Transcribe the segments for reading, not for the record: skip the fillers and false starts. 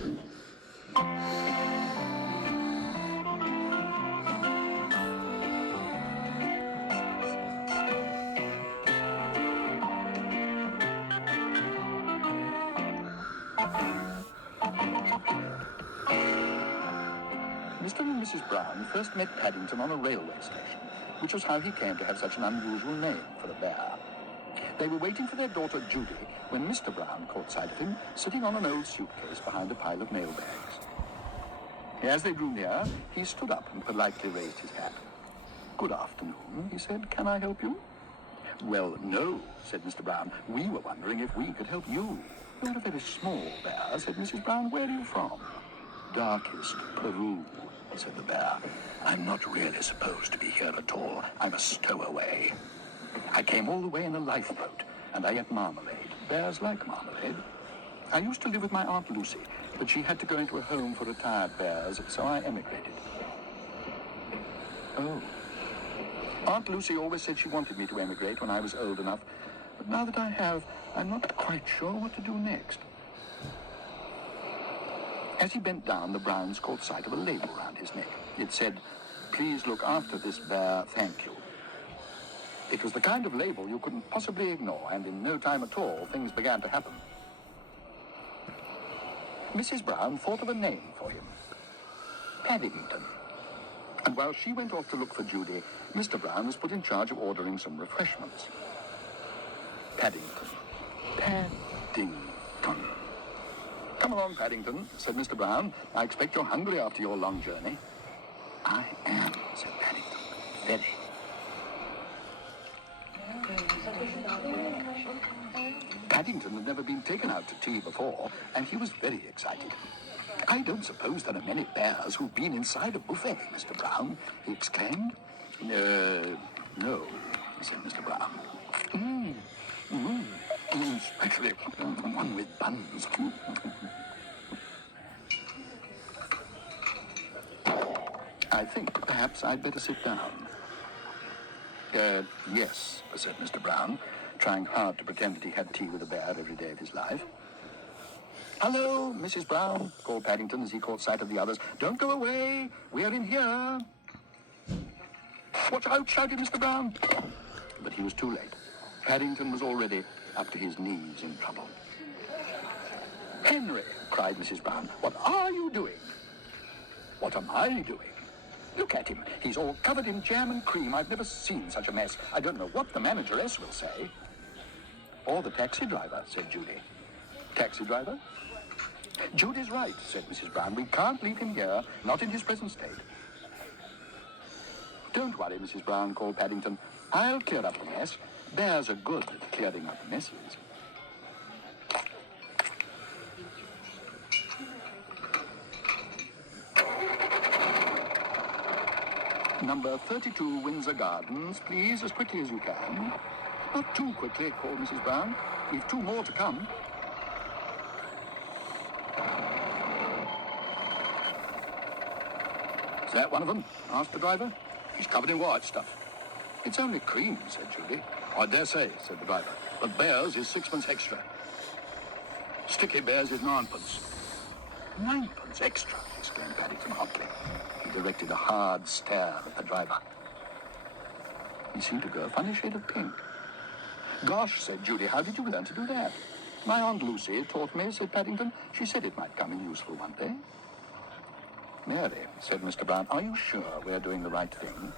Mr. and Mrs. Brown first met Paddington on a railway station, which was how he came to have such an unusual name for a bear. They were waiting for their daughter Judy when Mr. Brown caught sight of him sitting on an old suitcase behind a pile of mail bags. As they drew near, he stood up and politely raised his hat. "Good afternoon," he said. "Can I help you?" "Well, no," said Mr. Brown. "We were wondering if we could help you." "You're a very small bear," said Mrs. Brown. "Where are you from?" "Darkest Peru," said the bear. "I'm not really supposed to be here at all. I'm a stowaway. I came all the way in a lifeboat, and I ate marmalade. Bears like marmalade. I used to live with my Aunt Lucy, but she had to go into a home for retired bears, so I emigrated." "Oh. Aunt Lucy always said she wanted me to emigrate when I was old enough, but now that I have, I'm not quite sure what to do next." As he bent down, the Browns caught sight of a label round his neck. It said, "Please look after this bear, thank you." It was the kind of label you couldn't possibly ignore, and in no time at all, things began to happen. Mrs. Brown thought of a name for him. Paddington. And while she went off to look for Judy, Mr. Brown was put in charge of ordering some refreshments. Paddington. Paddington. "Come along, Paddington," said Mr. Brown. "I expect you're hungry after your long journey." "I am," said Paddington. "Very." Paddington had never been taken out to tea before, and he was very excited. "I don't suppose there are many bears who've been inside a buffet, Mr. Brown," he exclaimed. No," said Mr. Brown. Especially one with buns." "I think perhaps I'd better sit down." Yes," said Mr. Brown, trying hard to pretend that he had tea with a bear every day of his life. "Hello, Mrs. Brown," called Paddington as he caught sight of the others. "Don't go away. We're in here." "Watch out," shouted Mr. Brown. But he was too late. Paddington was already up to his knees in trouble. "Henry," cried Mrs. Brown, "what are you doing?" "What am I doing? Look at him. He's all covered in jam and cream. I've never seen such a mess. I don't know what the manageress will say." "Or the taxi driver," said Judy. "Taxi driver?" "Judy's right," said Mrs. Brown. "We can't leave him here, not in his present state." "Don't worry, Mrs. Brown," called Paddington. "I'll clear up the mess. Bears are good at clearing up messes." "Number 32 Windsor Gardens, please, as quickly as you can." "Not too quickly," called Mrs. Brown. "We've 2 more to come." "Is that one of them?" asked the driver. "He's covered in white stuff." "It's only cream," said Judy. "I dare say," said the driver. "But Bears is 6 pence extra." "Sticky Bears is 9 pence. 9 pence extra," exclaimed Paddington hotly. He directed a hard stare at the driver. He seemed to go a funny shade of pink. "Gosh," said Judy, "how did you learn to do that?" "My Aunt Lucy taught me," said Paddington. "She said it might come in useful one day." "Mary," said Mr. Brown, "are you sure we're doing the right thing?"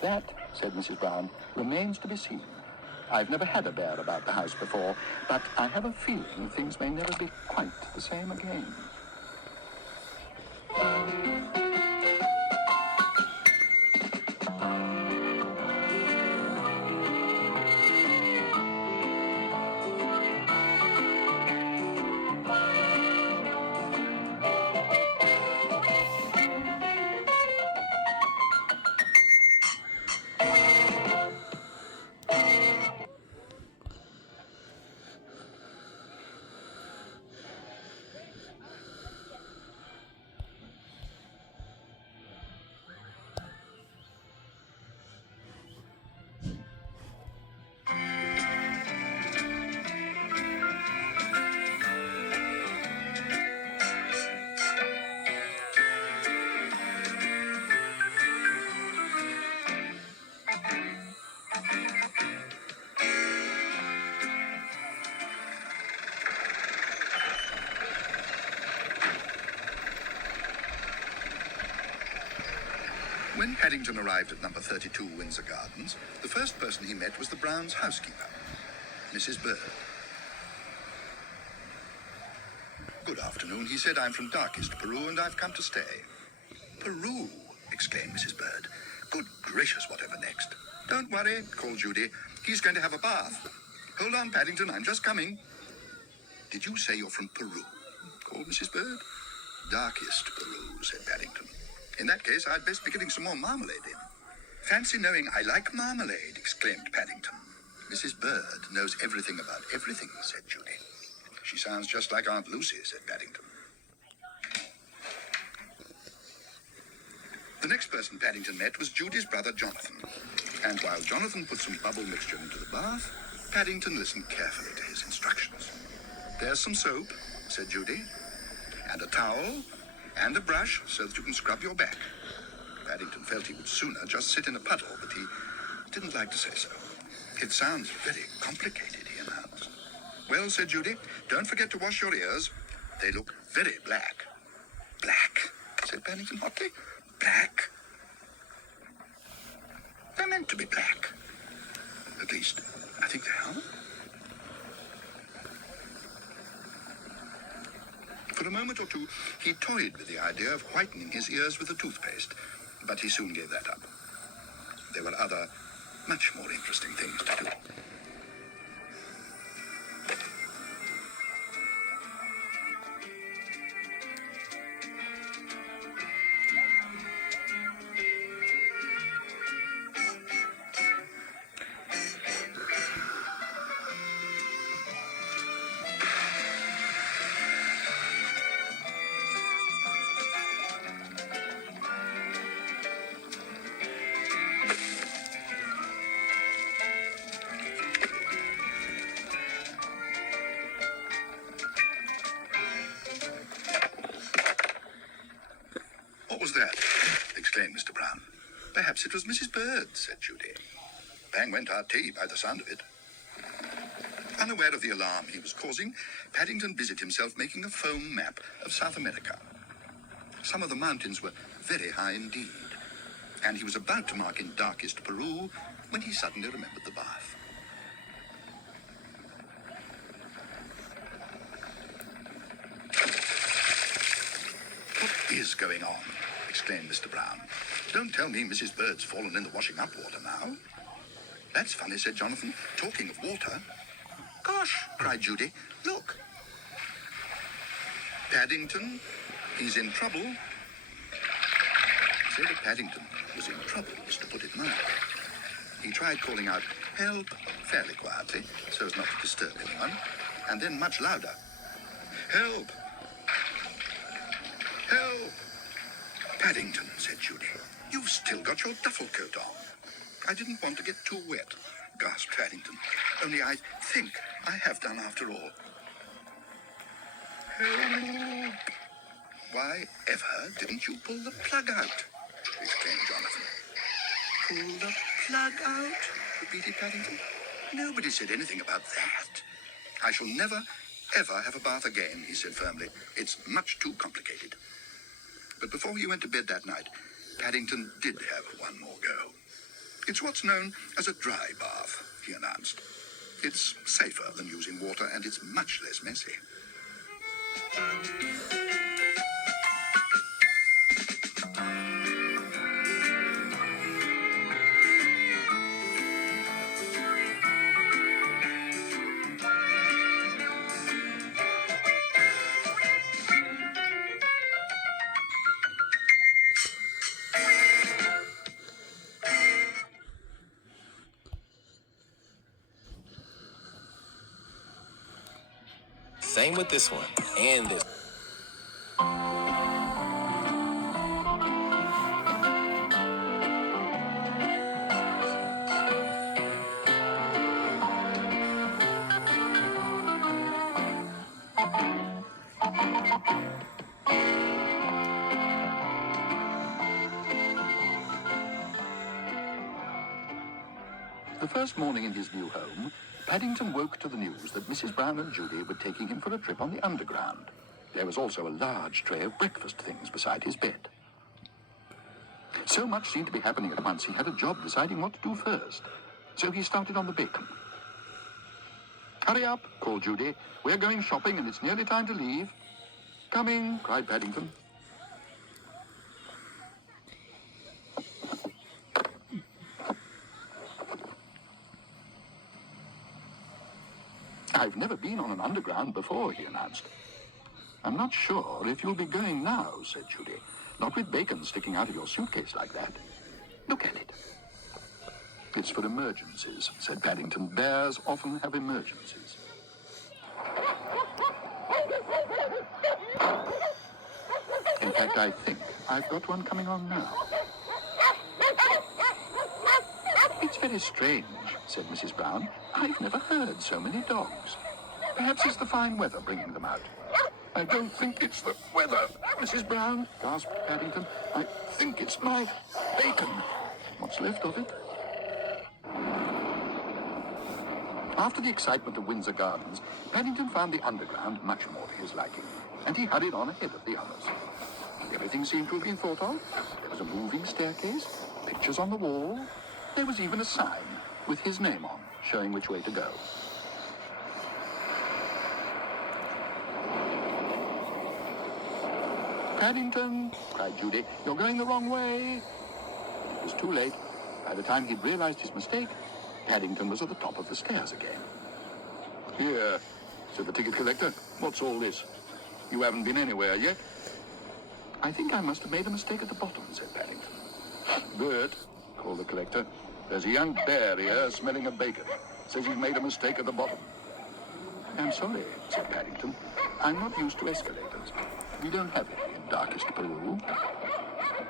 "That," said Mrs. Brown, "remains to be seen. I've never had a bear about the house before, but I have a feeling things may never be quite the same again." When Paddington arrived at number 32 Windsor Gardens, the first person he met was the Browns' housekeeper, Mrs. Bird. "Good afternoon," he said. "I'm from darkest Peru, and I've come to stay." "Peru!" exclaimed Mrs. Bird. "Good gracious, whatever next?" "Don't worry," called Judy. "He's going to have a bath. Hold on, Paddington, I'm just coming." "Did you say you're from Peru?" called Mrs. Bird. "Darkest Peru," said Paddington. "In that case, I'd best be getting some more marmalade in." "Fancy knowing I like marmalade," exclaimed Paddington. "Mrs. Bird knows everything about everything," said Judy. "She sounds just like Aunt Lucy," said Paddington. The next person Paddington met was Judy's brother Jonathan. And while Jonathan put some bubble mixture into the bath, Paddington listened carefully to his instructions. "There's some soap," said Judy, "and a towel, and a brush so that you can scrub your back." Paddington felt he would sooner just sit in a puddle, but he didn't like to say so. "It sounds very complicated," he announced. "Well," said Judy, "don't forget to wash your ears. They look very black." "Black?" said Paddington hotly. "Black? They're meant to be black. At least, I think they are." For a moment or two, he toyed with the idea of whitening his ears with a toothpaste, but he soon gave that up. There were other, much more interesting things to do. "What was that?" exclaimed Mr. Brown. "Perhaps it was Mrs. Bird," said Judy. "Bang went our tea by the sound of it." Unaware of the alarm he was causing, Paddington busied himself making a foam map of South America. Some of the mountains were very high indeed, and he was about to mark in darkest Peru when he suddenly remembered the bath. "What is going on?" exclaimed Mr. Brown. "Don't tell me Mrs. Bird's fallen in the washing-up water now." "That's funny," said Jonathan. "Talking of water." "Gosh," cried Judy. "Look." "Paddington, he's in trouble." Say that Paddington was in trouble was to put it mildly. He tried calling out, "Help," fairly quietly, so as not to disturb anyone, and then much louder, "Help! Help!" "Paddington," said Judy, "you've still got your duffel coat on." "I didn't want to get too wet," gasped Paddington. "Only I think I have done after all." "Help! Why ever didn't you pull the plug out?" exclaimed Jonathan. "Pull the plug out?" repeated Paddington. "Nobody said anything about that." "I shall never, ever have a bath again," he said firmly. "It's much too complicated." But before he went to bed that night, Paddington did have one more go. "It's what's known as a dry bath," he announced. "It's safer than using water, and it's much less messy." Same with this one and this. The first morning in his new home, Paddington woke to the news that Mrs. Brown and Judy were taking him for a trip on the Underground. There was also a large tray of breakfast things beside his bed. So much seemed to be happening at once, he had a job deciding what to do first. So he started on the bacon. "Hurry up," called Judy. "We're going shopping and it's nearly time to leave." "Coming," cried Paddington. "I've never been on an underground before," he announced. "I'm not sure if you'll be going now," said Judy. "Not with bacon sticking out of your suitcase like that. Look at it." "It's for emergencies," said Paddington. "Bears often have emergencies." "In fact, I think I've got one coming on now." "It's very strange," said Mrs. Brown. "I've never heard so many dogs. Perhaps it's the fine weather bringing them out." "I don't think it's the weather, Mrs. Brown," gasped Paddington. "I think it's my bacon. What's left of it." After the excitement of Windsor Gardens, Paddington found the underground much more to his liking, and he hurried on ahead of the others. Everything seemed to have been thought of. There was a moving staircase, pictures on the wall. There was even a sign with his name on, showing which way to go. "Paddington," cried Judy, "you're going the wrong way." It was too late. By the time he'd realized his mistake, Paddington was at the top of the stairs again. "Here," said the ticket collector. "What's all this? You haven't been anywhere yet." "I think I must have made a mistake at the bottom," said Paddington. "Bert," called the collector, "there's a young bear here smelling of bacon. Says he's made a mistake at the bottom." "I'm sorry," said Paddington. "I'm not used to escalators. We don't have any in Darkest Peru."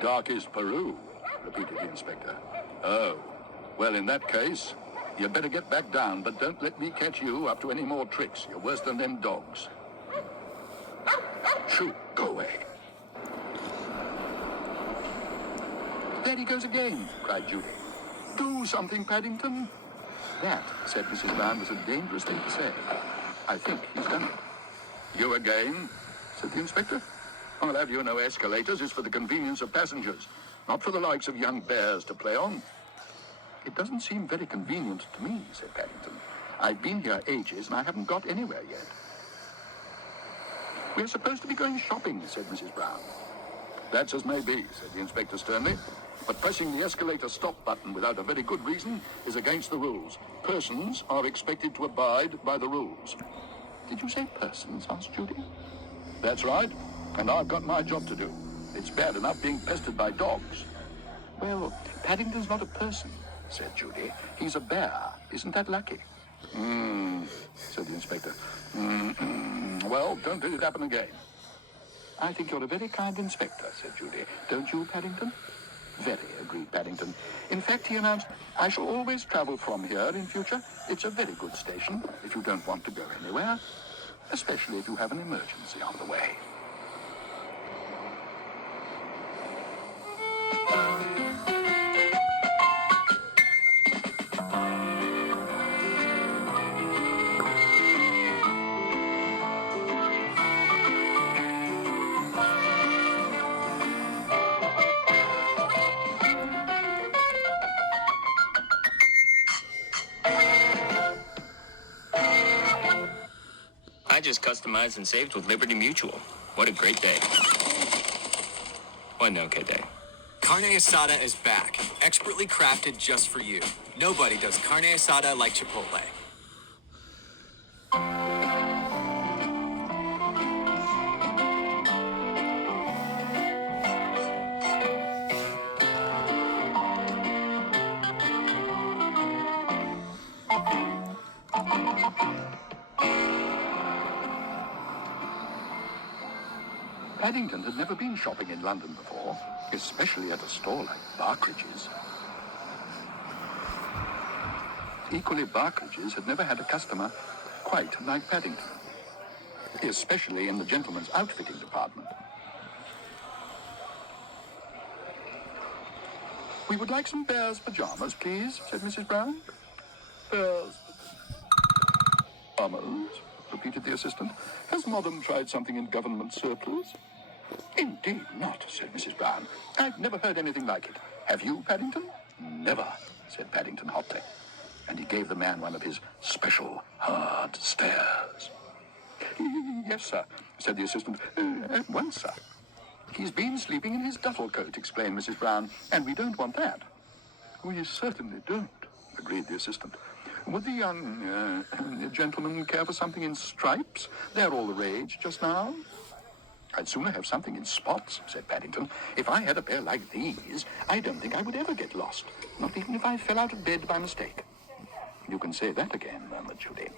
"Darkest Peru," repeated the inspector. "Oh. Well, in that case, you'd better get back down, but don't let me catch you up to any more tricks. You're worse than them dogs." "Shoo, go away." "There he goes again," cried Judy. "Do something, Paddington." "That," said Mrs. Brown, "was a dangerous thing to say. I think he's done it." "You again?" said the inspector. "I'll have you know escalators is for the convenience of passengers, not for the likes of young bears to play on." "It doesn't seem very convenient to me," said Paddington. "I've been here ages and I haven't got anywhere yet." "We're supposed to be going shopping," said Mrs. Brown. "That's as may be," said the inspector sternly. "But pressing the escalator stop button without a very good reason is against the rules. Persons are expected to abide by the rules." "Did you say persons?" asked Judy. "That's right. And I've got my job to do. It's bad enough being pestered by dogs." "Well, Paddington's not a person," said Judy. "He's a bear. Isn't that lucky?" Said the inspector. Well, don't let it happen again." "I think you're a very kind inspector," said Judy. "Don't you, Paddington?" "Very," agreed Paddington. "In fact," he announced, "I shall always travel from here in future. It's a very good station if you don't want to go anywhere, especially if you have an emergency on the way." I just customized and saved with Liberty Mutual. What a great day. What an okay day. Carne asada is back, expertly crafted just for you. Nobody does carne asada like Chipotle. Paddington had never been shopping in London before, especially at a store like Barkridge's. Equally, Barkridge's had never had a customer quite like Paddington, especially in the gentleman's outfitting department. "We would like some bear's pajamas, please," said Mrs. Brown. "Bear's pajamas," repeated the assistant. "Has Madam tried something in government surplice?" Indeed not, said Mrs. Brown. I've never heard anything like it. Have you, Paddington? Never, said Paddington hotly. And he gave the man one of his special hard stares. Yes, sir, said the assistant. At once, sir. He's been sleeping in his duffel coat, explained Mrs. Brown, and we don't want that. We certainly don't, agreed the assistant. Would the young gentleman care for something in stripes? They're all the rage just now. I'd sooner have something in spots, said Paddington. If I had a pair like these, I don't think I would ever get lost, not even if I fell out of bed by mistake. You can say that again, murmured Judy.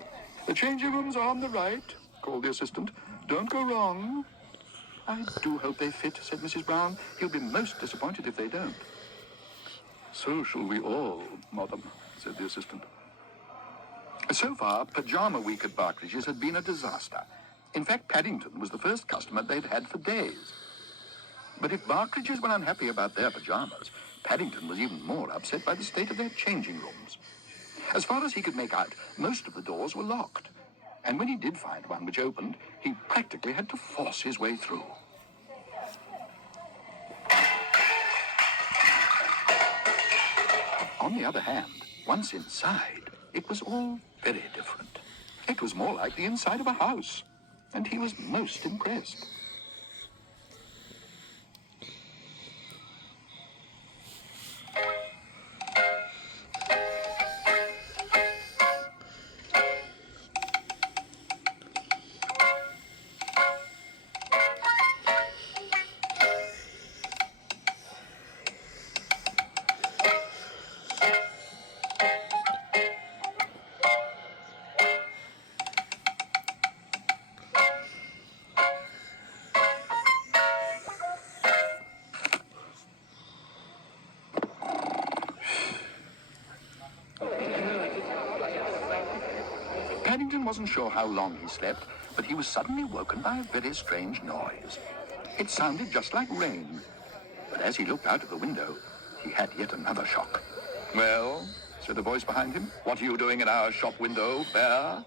The changing rooms are on the right, called the assistant. Don't go wrong. I do hope they fit, said Mrs. Brown. He'll be most disappointed if they don't. So shall we all, madam, said the assistant. So far, Pajama Week at Barkridge's had been a disaster. In fact, Paddington was the first customer they'd had for days. But if Barkridge's were unhappy about their pajamas, Paddington was even more upset by the state of their changing rooms. As far as he could make out, most of the doors were locked. And when he did find one which opened, he practically had to force his way through. On the other hand, once inside, it was all very different. It was more like the inside of a house, and he was most impressed. Paddington wasn't sure how long he slept, but he was suddenly woken by a very strange noise. It sounded just like rain, but as he looked out of the window, he had yet another shock. Well, said a voice behind him, what are you doing in our shop window, Bear?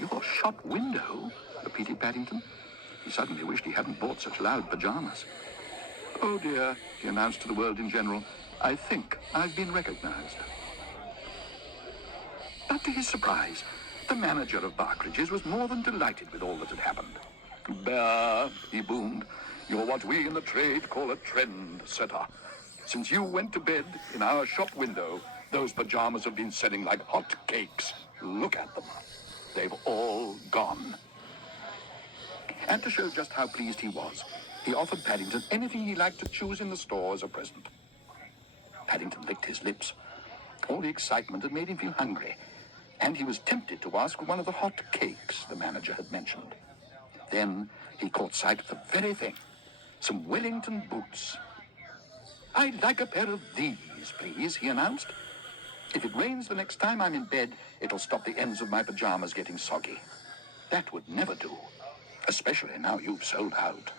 Your shop window? Repeated Paddington. He suddenly wished he hadn't bought such loud pajamas. Oh dear, he announced to the world in general, I think I've been recognized. But to his surprise, the manager of Barkridge's was more than delighted with all that had happened. Bear, he boomed, you're what we in the trade call a trend-setter. Since you went to bed in our shop window, those pajamas have been selling like hot cakes. Look at them. They've all gone. And to show just how pleased he was, he offered Paddington anything he liked to choose in the store as a present. Paddington licked his lips. All the excitement had made him feel hungry, and he was tempted to ask for one of the hot cakes the manager had mentioned. Then he caught sight of the very thing, some Wellington boots. I'd like a pair of these, please, he announced. If it rains the next time I'm in bed, it'll stop the ends of my pajamas getting soggy. That would never do, especially now you've sold out.